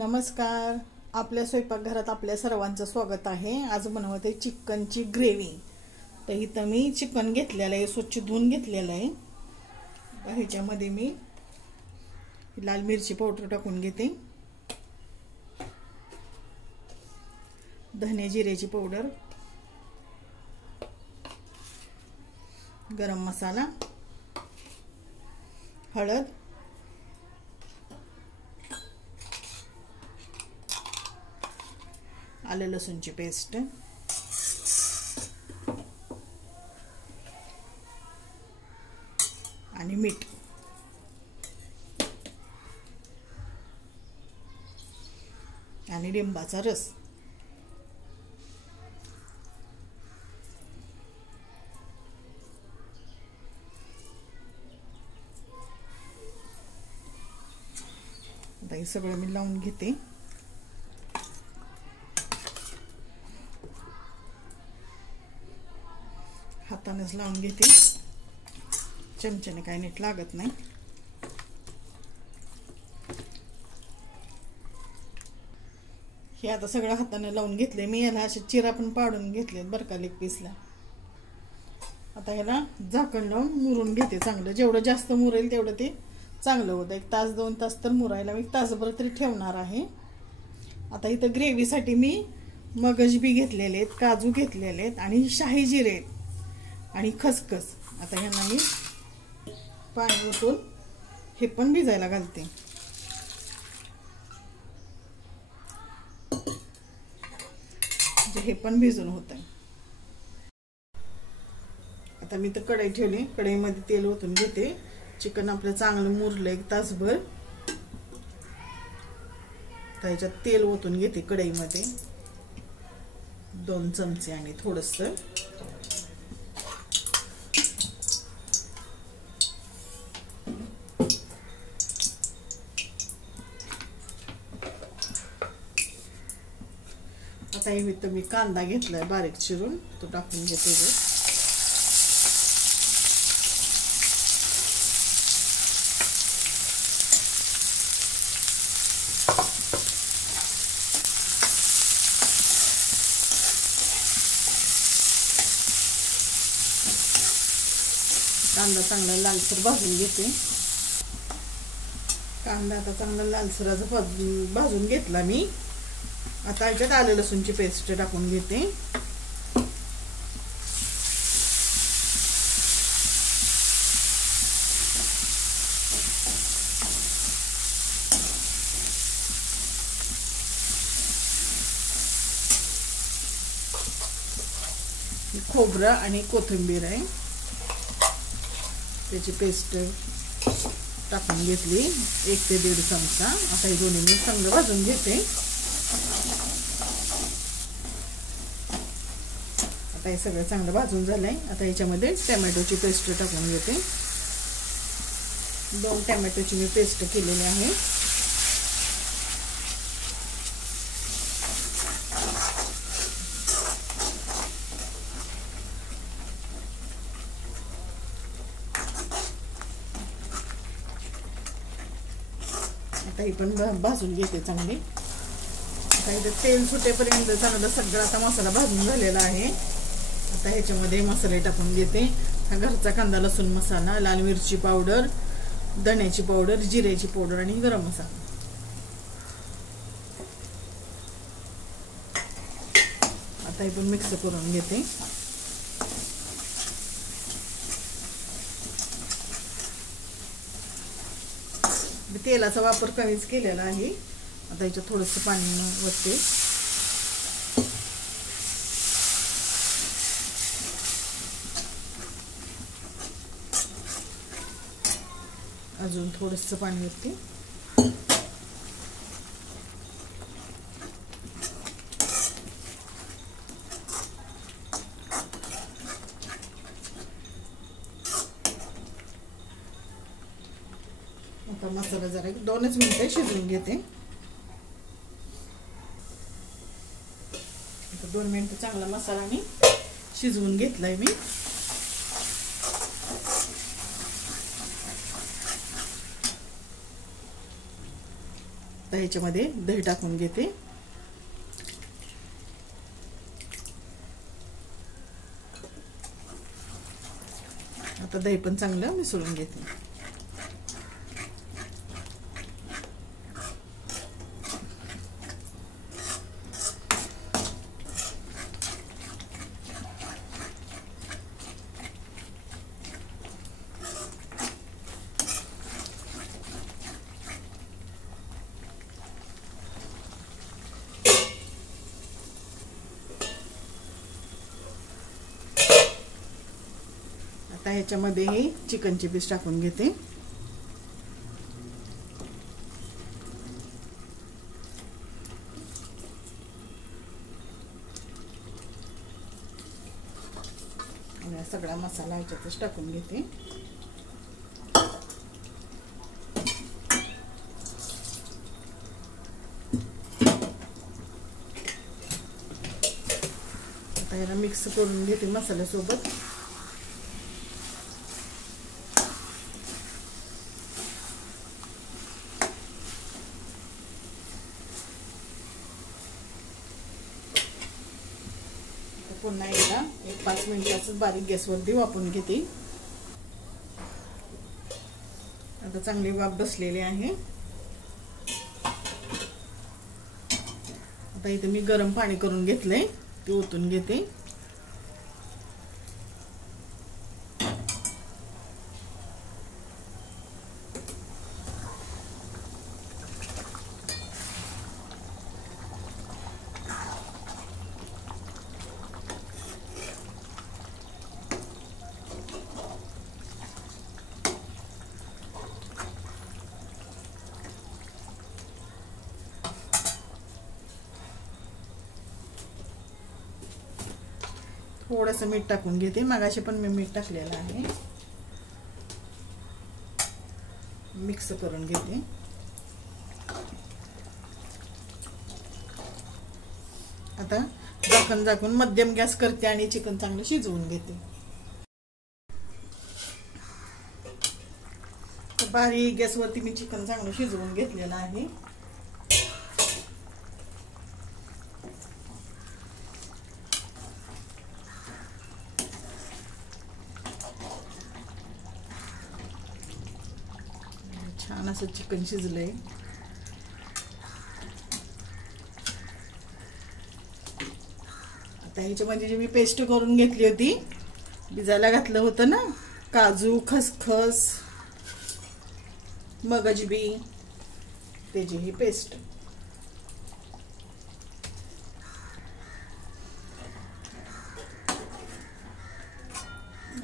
नमस्कार. आपल्या स्वयंपाकघरात आपल्या सर्वांचं स्वागत आहे. आज बनवते चिकनची ग्रेव्ही. तर इथं मी चिकन घेतलेलं आहे, स्वच्छ धुवून घेतलेलं आहे. ह्याच्यामध्ये मी लाल मिरची पावडर टाकून घेते, धने जिऱ्याची पावडर, गरम मसाला, हळद, आलं लसूणची पेस्ट, आणि मीठ. आणि लिंबाचा रस. आता हे सगळं मी लावून घेते. हातानेच लावून घेते, चमच्याने काही नीट लागत नाही. हे आता सगळं हाताने लावून घेतले मी. याला असे चिरा पण पाडून घेतले बरं का, लेग पीसला. आता ह्याला झाकण लावून मुरून घेते चांगलं. जेवढं जास्त मुरेल तेवढं ते चांगलं होतं. 1 तास 2 तास तर मुरायला मी तासभर तरी ठेवणार आहे. आता इथं ग्रेव्हीसाठी मी मगज बी घेतलेले आहेत, काजू घेतलेले आहेत, आणि शाही जिरे आहेत, आणि खसखस. आता ह्यांना मी पाणी ओतून हे पण भिजायला घालते. हे पण भिजून होत आहे. आता मी तर कढई ठेवली, कढईमध्ये तेल ओतून घेते. चिकन आपलं चांगलं मुरलं 1 तासभर. त्याच्यात तेल ओतून घेते कढईमध्ये 2 चमचे आणि थोडंसं. आता इथं मी कांदा घेतलाय बारीक चिरून, तो टाकून घेते. कांदा चांगला लालसर भाजून घेते. कांदा आता चांगला लालसर भाजून घेतला मी. आता याच्यात आलं लसूणची पेस्ट टाकून घेते. खोबरं आणि कोथिंबीर आहे, त्याची पेस्ट टाकून घेतली 1 ते 1.5 चमचा. आता हे दोन्ही मी चांगलं भाजून घेते. आता हे सगळं चांगलं भाजून झालंय. आता याच्यामध्ये टोमॅटोची पेस्ट टाकून घेते. 2 टोमॅटोची मी पेस्ट केलेली आहे. आता ही पण भाजून घेते चांगली. आता इथे तेल सुटेपर्यंत चांगलं सगळं आता मसाला भाजून झालेला आहे. आता ह्याच्यामध्ये मसाले टाकून घेते. हा घरचा कांदा लसूण मसाला, लाल मिरची पावडर, धण्याची पावडर, जिऱ्याची पावडर, आणि गरम मसाला. आता हे पण मिक्स करून घेते. तेलाचा वापर कमीच केलेला आहे. आता याच्यात थोडंसं पाणी वरते. अजून थोडंसं पाणी वरते. आता मसाला जरा 2च मिनिटं शिजवून घेते. 2 मिनिटं चांगला मसाला मी शिजवून घेतलाय मी. आता ह्याच्यामध्ये दही टाकून घेते. आता दही पण चांगलं मिसळून घेते. आता ह्याच्यामध्ये हे चिकनचे पीस टाकून घेते. आणि सगळा मसाला ह्याच्यातच टाकून घेते. आता याला मिक्स करून घेते मसाल्यासोबत. पुन्हा एकदा 5 मिनिटाचं बारीक गॅसवरती वाफवून घेते. आता चांगली वाफ बसलेली आहे. आता इथे मी गरम पाणी करून घेतलंय, ते ओतून घेते. थोडंसं मीठ टाकून घेते. मगाशी पण मी मीठ टाकलेलं आहे. मिक्स करून घेते. आता झाकण झाकून मध्यम गॅस करते आणि चिकन चांगलं शिजवून घेते. बारीक गॅसवरती मी चिकन चांगलं शिजवून घेतलेलं आहे. छान असं चिकन शिजलंय. आता ह्याच्यामध्ये जी मी पेस्ट करून घेतली होती, भिजायला घातलं होतं ना, काजू, खसखस, मगजबी, त्याची ही पेस्ट.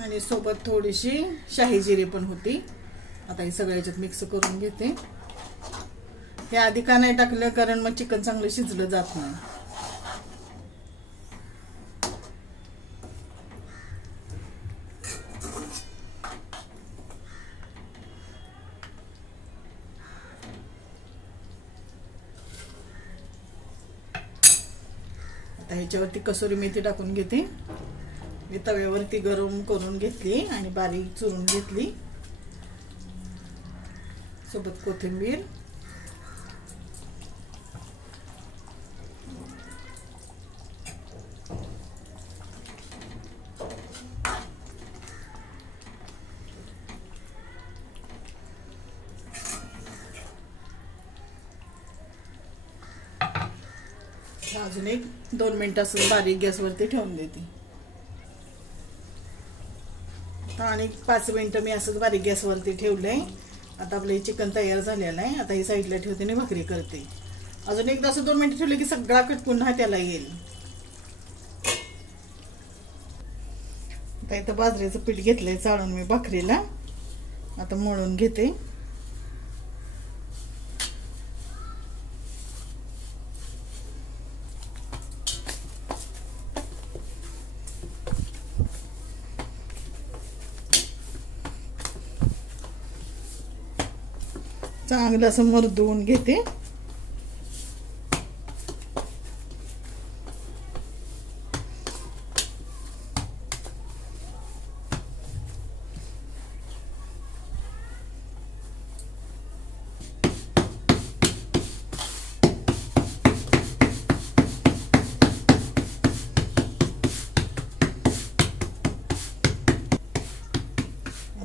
आणि सोबत थोडीशी शाही जिरे पण होती. आता हे सगळं याच्यात मिक्स करून घेते. हे आधी का नाही टाकलं, कारण मग चिकन चांगलं शिजलं जात नाही. आता ह्याच्यावरती कसुरी मेथी टाकून घेते. मी तव्यावरती गरम करून घेतली आणि बारीक चुरून घेतली. सोबत कोथिंबीर, अजून 1-2 मिनिट असं बारीक गॅसवरती ठेवून देते. आणि 5 मिनिटं मी असंच बारीक गॅसवरती ठेवलंय. आता आपलं चिकन तयार झालेलं आहे. आता ही साईडला ठेवते आणि भाकरी करते. अजून एकदा असं 2 मिनिटं ठेवले की सगळा कट पुन्हा त्याला येईल. आता इथं बाजरीचं पीठ घेतलंय चाळून मी भाकरीला. आता मळून घेते. चांगलं असं मर्दवून घेते.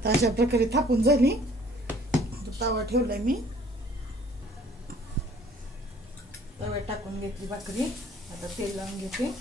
आता अशा प्रकारे थापून झाली. तवा ठेवलाय मी. तव्यात टाकून घेतली भाकरी. आता तेल लावून घेते.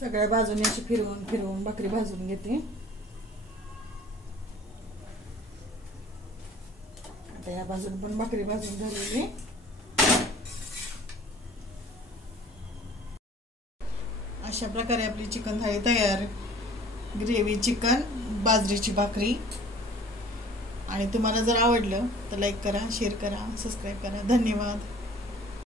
सगळ्या बाजूने अशी फिरवून फिरवून भाकरी भाजून घेते. आता या बाजून पण भाकरी भाजून झालेली. अशा प्रकारे आपली चिकन थाळी तयार. ग्रेव्ही चिकन, बाजरीची भाकरी. आणि तुम्हाला जर आवडलं तर लाईक करा, शेअर करा, सबस्क्राईब करा. धन्यवाद.